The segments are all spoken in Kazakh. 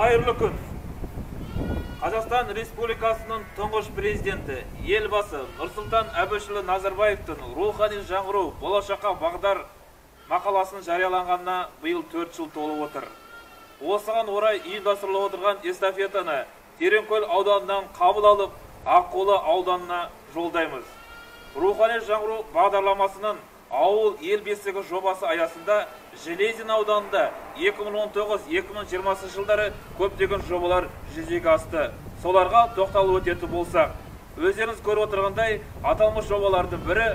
Hayırlı күн. Қазақстан Республикасының тұңғыш президенті, елбасы Нұрсұлтан Әбішұлы Назарбаевтың рухани жаңғыру болашаққа бағдар мақаласының жарияланғанына биыл 4 жыл толып отыр. Осыған орай ұйымдастырылып отырған эстафетаны Тереңкөл ауданынан қабыл алып, Аққулы ауданына жолдаймыз. Рухани жаңғыру бағдарламасының ауыл ел бесігі жобасы аясында Железин ауданында 2019-2020 жылдары көптеген жобалар жүзеге асты. Соларға тоқталып өтетін болсақ, өздеріңіз көріп отырғандай, аталмыш жобалардың бірі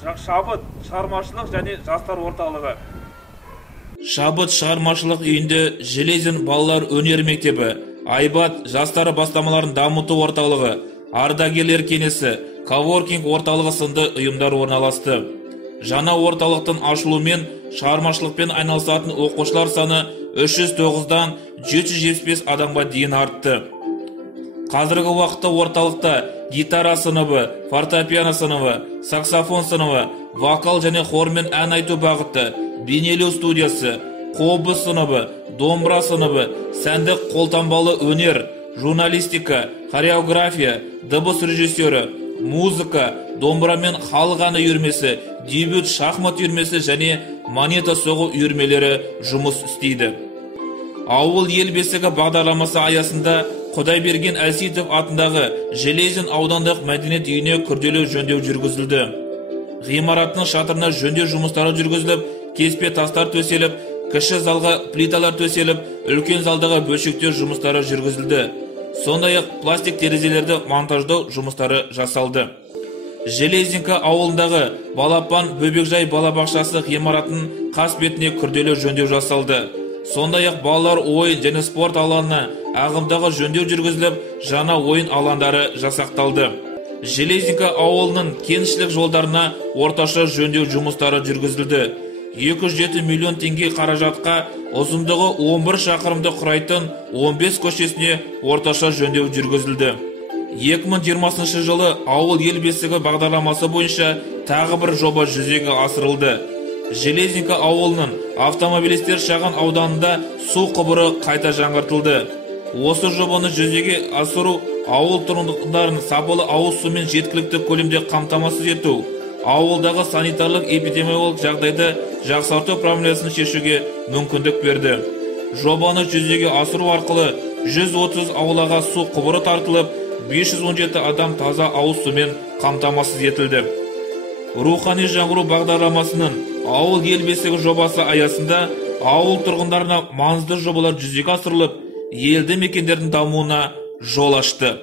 Шабыт шығармашылық және жастар орталығы. Шабыт шығармашылық үйінде Железин балалар өнер мектебі, Айбат жастары бастамаларын дамыту орталығы, ардагерлер кеңесі, коворкинг орталығы сынды ұйымдар орналасты. Жаңа орталықтың ашылуымен шығармашылықпен айналысатын оқушылар саны 309-дан 775 адамға дейін артты. Қазіргі уақытта орталықта гитара сыныбы, фортепиано сыныбы, саксофон сыныбы, вокал және хормен ән айту бағыты, бейнелеу студиясы, қобыз сыныбы, домбыра сыныбы, сәндік қолтанбалы өнер, журналистика, хореография, дыбыс режиссері, музыка, домбырамен халық әні үйірмесі, дебют шахмат үйірмесі және монета соғу үйірмелері жұмыс істейді. Ауыл ел бесігі бағдарламасы аясында Құдайберген Әлсейітов атындағы Железин аудандық мәдениет үйіне күрделі жөндеу жүргізілді. Ғимараттың шатырына жөндеу жұмыстары жүргізіліп, кеспе тастар төселіп, кіші залға плиталар төселіп, үлкен залдағы бөлшектеу жұмыстары жүргізілді. Сондай-ақ пластик терезелерді монтаждау жұмыстары жасалды. Железинка ауылындағы балапан бөбекжай балабақшасы ғимаратын қас бетіне күрделі жөндеу жасалды. Сондай-ақ балалар ойын және спорт алаңына ағымдағы жөндеу жүргізіліп, жаңа ойын алаңдары жасақталды. Железинка ауылының кеңшілік жолдарына орташа жөндеу жұмыстары жүргізілді. 207 миллион теңге қаражатқа ұзындығы 11 шақырымды құрайтын 15 көшесіне орташа жөндеу жүргізілді. 2020 жылы ауыл ел бесігі бағдарламасы бойынша тағы бір жоба жүзеге асырылды. Железинка ауылының автомобилистер шағын ауданында су құбыры қайта жаңғыртылды. Осы жобаны жүзеге асыру ауыл тұрғындарын сапалы ауыз сумен жеткілікті көлемде қамтамасыз ету, ауылдағы санитарлық эпидемиологиялық жағдайды жақсарту проблемасын шешуге мүмкіндік берді. Жобаны жүзеге асыру арқылы 130 аулаға су құбыры тартылып, 517 адам таза ауыз сумен қамтамасыз етілді. Рухани жаңғыру бағдарламасының ауыл ел бесігі жобасы аясында ауыл тұрғындарына маңызды жобалар жүзеге асырылып, елді мекендердің дамуына жол ашты.